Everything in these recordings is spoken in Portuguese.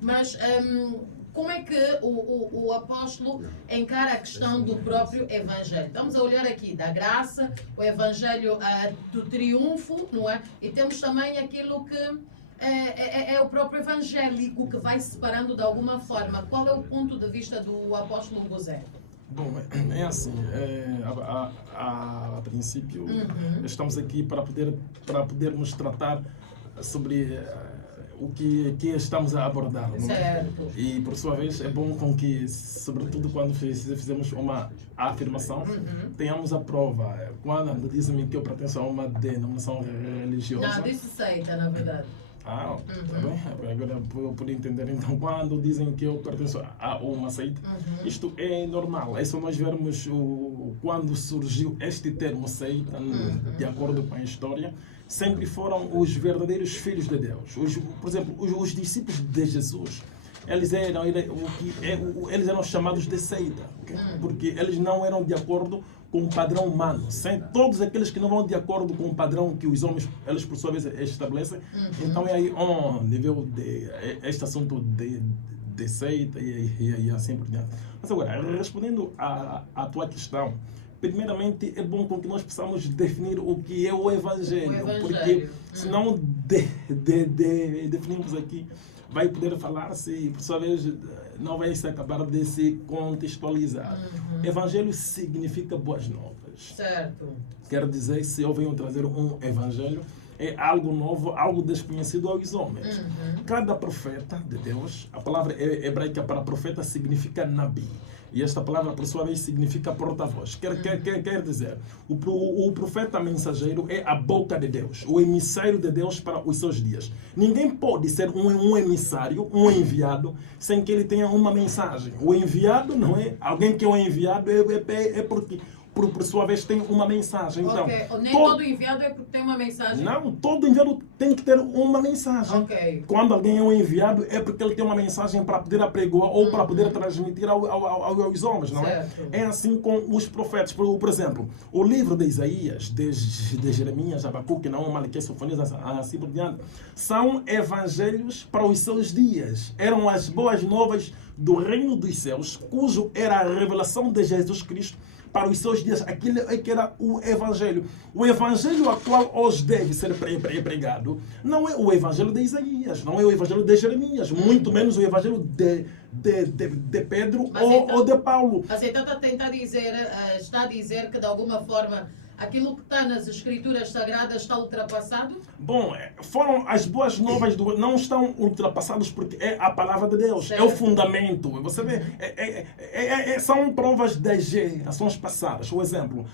Mas como é que o apóstolo encara a questão do próprio evangelho? Estamos a olhar aqui da graça, o evangelho do triunfo, não é? E temos também aquilo que é o próprio evangélico que vai separando de alguma forma. Qual é o ponto de vista do apóstolo José? Bom, é assim, a princípio, estamos aqui para podermos tratar sobre o que estamos a abordar. Certo. E, por sua vez, é bom com que, sobretudo quando fizemos uma afirmação, tenhamos a prova. Quando dizem-me que eu pertenço a uma denominação religiosa... Não, disse seita, na verdade. Tá bem. Agora eu pude entender. Então, quando dizem que eu pertenço a uma seita, isto é normal. É só nós vermos quando surgiu este termo seita, de acordo com a história, sempre foram os verdadeiros filhos de Deus. Por exemplo, os discípulos de Jesus, eles eram chamados de seita, okay? Porque eles não eram de acordo com o padrão humano. Todos aqueles que não vão de acordo com o padrão que os homens, eles por sua vez estabelecem, então é aí onde veio este assunto de seita e assim por diante. Mas agora, respondendo à tua questão, primeiramente é bom com que nós possamos definir o que é o Evangelho, porque se não definirmos aqui, vai poder falar-se e, por sua vez, não vai se acabar de se contextualizar. Evangelho significa boas novas. Certo. Quer dizer, se eu venho trazer um evangelho, é algo novo, algo desconhecido aos homens. Cada profeta de Deus, a palavra hebraica para profeta significa nabi. E esta palavra, por sua vez, significa porta-voz. Quer dizer, o profeta mensageiro é a boca de Deus, o emissário de Deus para os seus dias. Ninguém pode ser um emissário, um enviado, sem que ele tenha uma mensagem. O enviado não é alguém que é um enviado, é porque por sua vez tem uma mensagem. Então, Nem todo enviado é porque tem uma mensagem? Não, todo enviado tem que ter uma mensagem. Quando alguém é um enviado é porque ele tem uma mensagem para poder apregoar ou para poder transmitir aos homens, não é? É assim com os profetas. Por exemplo, o livro de Isaías, de Jeremias, Abacuque, Naum, Malaquias, Sofonias, assim por diante, são evangelhos para os seus dias. Eram as boas novas do reino dos céus, cujo era a revelação de Jesus Cristo para os seus dias. Aquilo é que era o Evangelho. O Evangelho atual hoje deve ser pregado. Não é o Evangelho de Isaías, não é o Evangelho de Jeremias, muito menos o Evangelho de Pedro ou de Paulo. Mas então está a dizer que de alguma forma aquilo que está nas Escrituras Sagradas está ultrapassado? Bom, foram as boas novas, não estão ultrapassados porque é a palavra de Deus, é o fundamento. Você vê, são provas das gerações passadas. Por exemplo,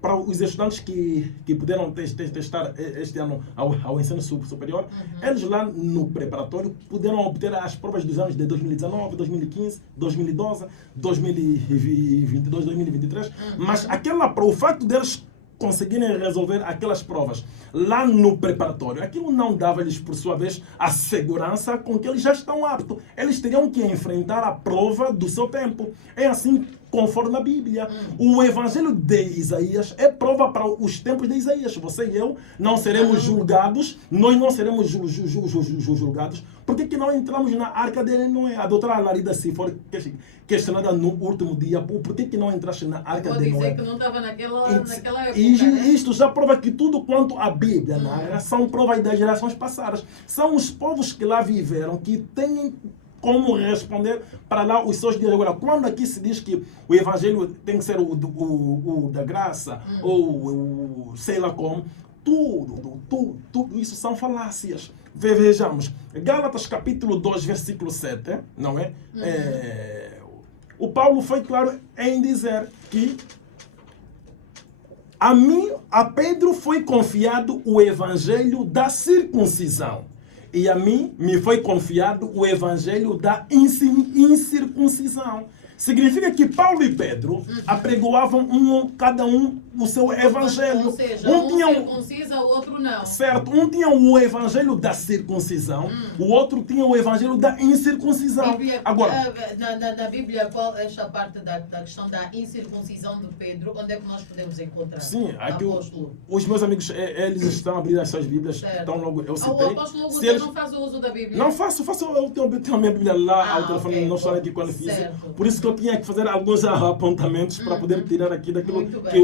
para os estudantes que puderam testar este ano ao ensino superior, eles lá no preparatório puderam obter as provas dos anos de 2019, 2015, 2012, 2022, 2023, mas o fato deles conseguirem resolver aquelas provas lá no preparatório, aquilo não dava-lhes, por sua vez, a segurança com que eles já estão aptos. Eles teriam que enfrentar a prova do seu tempo. É assim conforme a Bíblia. O Evangelho de Isaías é prova para os tempos de Isaías. Você e eu não seremos julgados, nós não seremos julgados. Por que não entramos na arca de Noé? A doutora Larida, se for questionada no último dia, por que não entraste na arca de Noé? Vou dizer que não estava naquela época. E isto já prova que tudo quanto a Bíblia narra são provas das gerações passadas. São os povos que lá viveram, que têm como responder para lá os seus dias. Agora, quando aqui se diz que o Evangelho tem que ser o da graça, ou sei lá como, tudo isso são falácias. Vejamos, Gálatas capítulo 2, versículo 7, não é? O Paulo foi claro em dizer que a Pedro foi confiado o evangelho da circuncisão. E a mim me foi confiado o evangelho da incircuncisão. significa que Paulo e Pedro apregoavam cada um o seu evangelho. Ou seja, um tinha circuncisa, o outro não. certo, um tinha o evangelho da circuncisão, o outro tinha o evangelho da incircuncisão. Bíblia, Agora, na Bíblia, qual é esta parte da questão da incircuncisão de Pedro? Onde é que nós podemos encontrar? sim, aqui apóstolo? os meus amigos, eles estão a abrir as suas Bíblias, Certo. então logo eu O citei. apóstolo Se Augusto eles- não faz o uso da Bíblia? Não faço, eu tenho a minha Bíblia lá ao telefone, ok, não estou bom, aqui quando fiz. certo. Por isso que eu tinha que fazer alguns apontamentos para poder tirar aqui daquilo Muito bem. que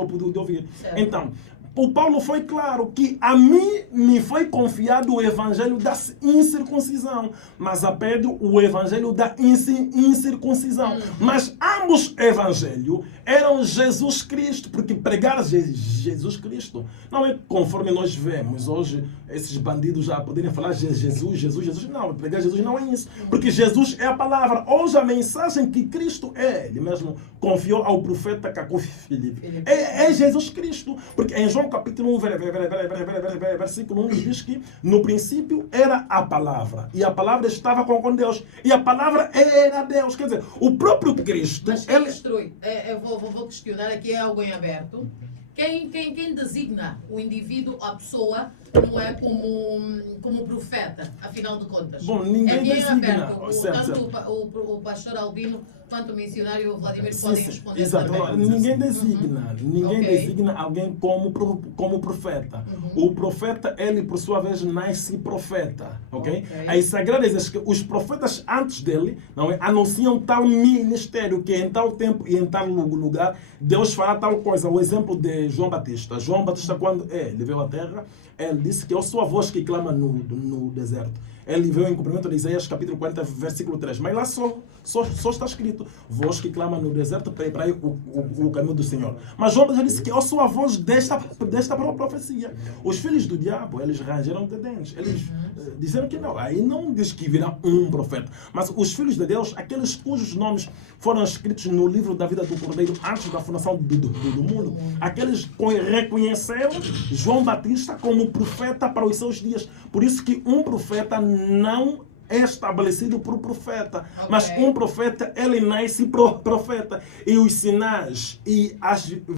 eu pude ouvir. Certo. Então, o Paulo foi claro que a mim me foi confiado o evangelho da incircuncisão, mas a Pedro o evangelho da incircuncisão. Mas ambos evangelhos eram Jesus Cristo, porque pregar Jesus Cristo não é conforme nós vemos hoje, esses bandidos já poderem falar Jesus. Não, pregar Jesus não é isso, porque Jesus é a palavra. Hoje a mensagem que Cristo é, ele mesmo confiou ao profeta Caco Filipe. É Jesus Cristo, porque em João capítulo 1, versículo 1, diz que no princípio era a palavra, e a palavra estava com Deus, e a palavra era Deus. Quer dizer, o próprio Cristo, Mas quem instrui? Eu vou questionar aqui, é algo em aberto. Quem designa o indivíduo, a pessoa, não é como profeta, afinal de contas? Bom, ninguém é bem designa. aberto. Certo, Tanto certo. o pastor Albino quanto o missionário Vladimir Sim, podem sim, responder exato. também. Ninguém designa. Ninguém Ok. designa alguém como profeta. O profeta, ele por sua vez nasce profeta. Ok? Ok. As Sagradas dizem que os profetas antes dele não é, anunciam tal ministério que em tal tempo e em tal lugar Deus fará tal coisa. O exemplo de João Batista. João Batista, quando ele veio à terra, ele disse que é a sua voz que clama no deserto. Ele veio em cumprimento de Isaías capítulo 40, versículo 3. Mas lá só está escrito: voz que clama no deserto, preparai o caminho do Senhor. Mas João já disse que é a sua voz desta profecia. Os filhos do diabo, eles rangeram de dentes. Eles disseram que não. Aí não diz que virá um profeta. Mas os filhos de Deus, aqueles cujos nomes foram escritos no livro da vida do Cordeiro antes da fundação do mundo, aqueles reconheceram João Batista como profeta para os seus dias. Por isso que um profeta não é estabelecido por profeta, mas um profeta, ele nasce profeta. E os sinais e as